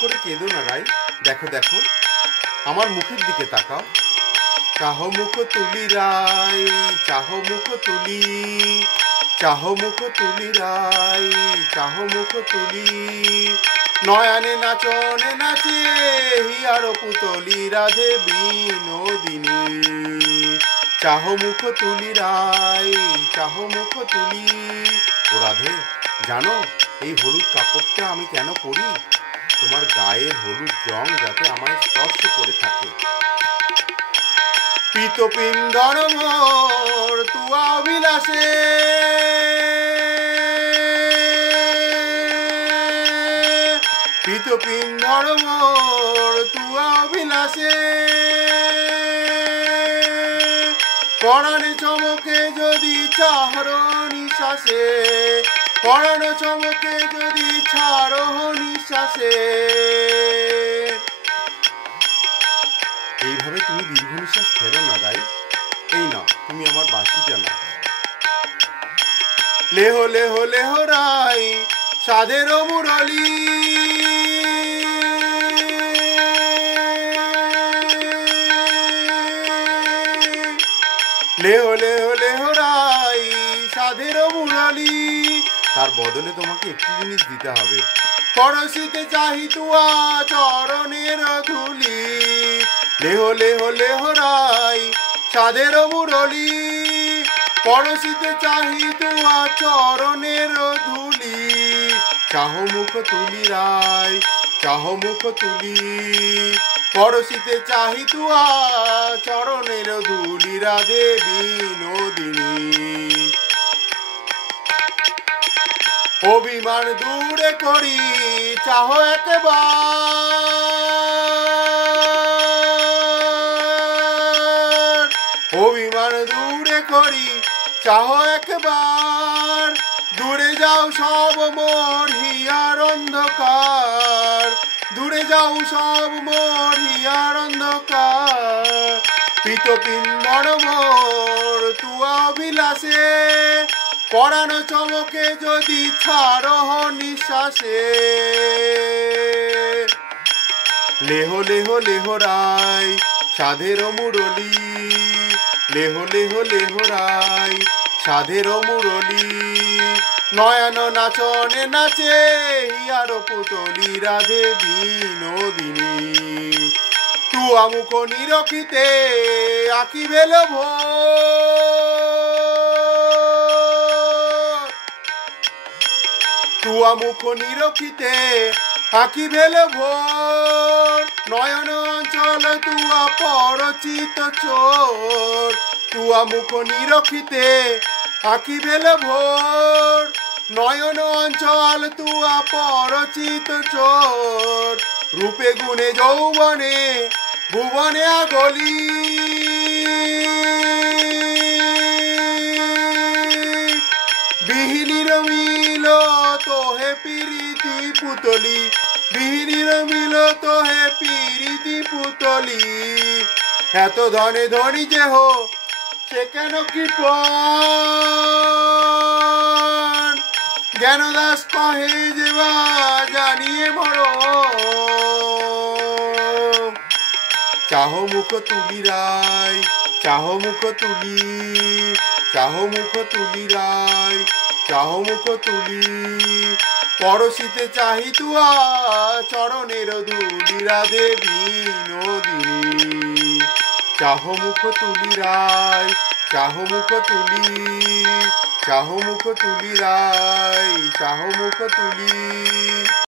করে কেঁদো না রাই। দেখো দেখো আমার মুখের দিকে তাকাও। চাহ মুখ তুলি রাই, চাহ মুখ তুলি, চাহ মুখ তুলি রাই, চাহ মুখ তুলি। নয়নে নাচনে নাচে হিয়ার পুতলি রাধে বিনোদিনী। চাহ মুখ তুলি রাই, চাহ মুখ তুলি। ও রাধে, জানো এই হলুদ কাপড়টা আমি কেন পরি? তোমার গায়ের হলুদ রং যাতে আমায় স্পর্শ করে থাকে। পিতপিন্দর মোর তুয়া বিলাসে, পিতপিন্দর মোর তুয়া বিলাসে। পরাণে চমকে যদি ছাড়ো নিঃশ্বাসে, পরাণ চমকে যদি ছাড়ো নিঃশ্বাসে। এইভাবে তুমি দীর্ঘ নিঃশ্বাস ফেলো না রাই। এই না, তুমি আমার বাঁশিটা না। লেহ লেহ লেহ রাই সাধের মুরলি, লেহ লেহ লেহ রাই সাধের মুরলি। তার বদলে তোমাকে একটি জিনিস দিতে হবে। পরশিতে চাহি তুয়া চরণের ধুলি। লেহ লেহ লেহ রাই সাধের মুরলি, পরশিতে চাহি তুয়া চরণের ধুলি। চাহ মুখ তুলি রাই, চাহ মুখ তুলি, পরশিতে চাহি তুয়া চরণের ধুলি রাধে বিনোদিনী। অভিমান দূরে করি চাহ একবার, অভিমান দূরে করি চাহ একবার। দূরে যাও সব মোর হিয়ার অন্ধকার, দূরে যাও সব মোর হিয়ার অন্ধকার। পিতপিন্দর মোর তুয়া বিলাসে, পরাণ চমকে যদি ছাড়ো নিঃশ্বাসে। লেহ লেহ লেহ রাই সাধের মুরলি, লেহ লেহ লেহ রাই সাধের মুরলি। নয়ন নাচনে নাচে হিয়ার পুতলি রাধে বিনোদিনী। তুয়া মুখ নিরখিতে আঁকি বেল ভোর, তুয়া মুখ নিরখিতে আঁকি বেল ভোর। নয়ন অঞ্চল তুয়া পরচিত চোর, তুয়া মুখ নিরখিতে আঁকি বেল ভোর। নয়ন অঞ্চল তুয়া পরচিত চোর। রূপে গুণে যৌবনে ভুবনে আগলি, বিহিনীর মিল তোহে পিরিতি পুতলি, বিহিনীর মিল তোহে পিরিতি পুতলি। এত ধনে ধনী যে হো সে কেন কৃপণ, জ্ঞানদাস কহে যে বা জানিয়ে মরণ। চাহ মুখ তুলি রাই, চাহ মুখ তুলি, চাহ মুখ তুলি রাই, চাহ মুখ তুলি। পরশিতে চাহি তুয়া চরণের ধুলি রাধে বিনোদিনী। চাহ মুখ তুলি রাই, চাহ মুখ তুলি, চাহ মুখ তুলি রাই, চাহ মুখ তুলি।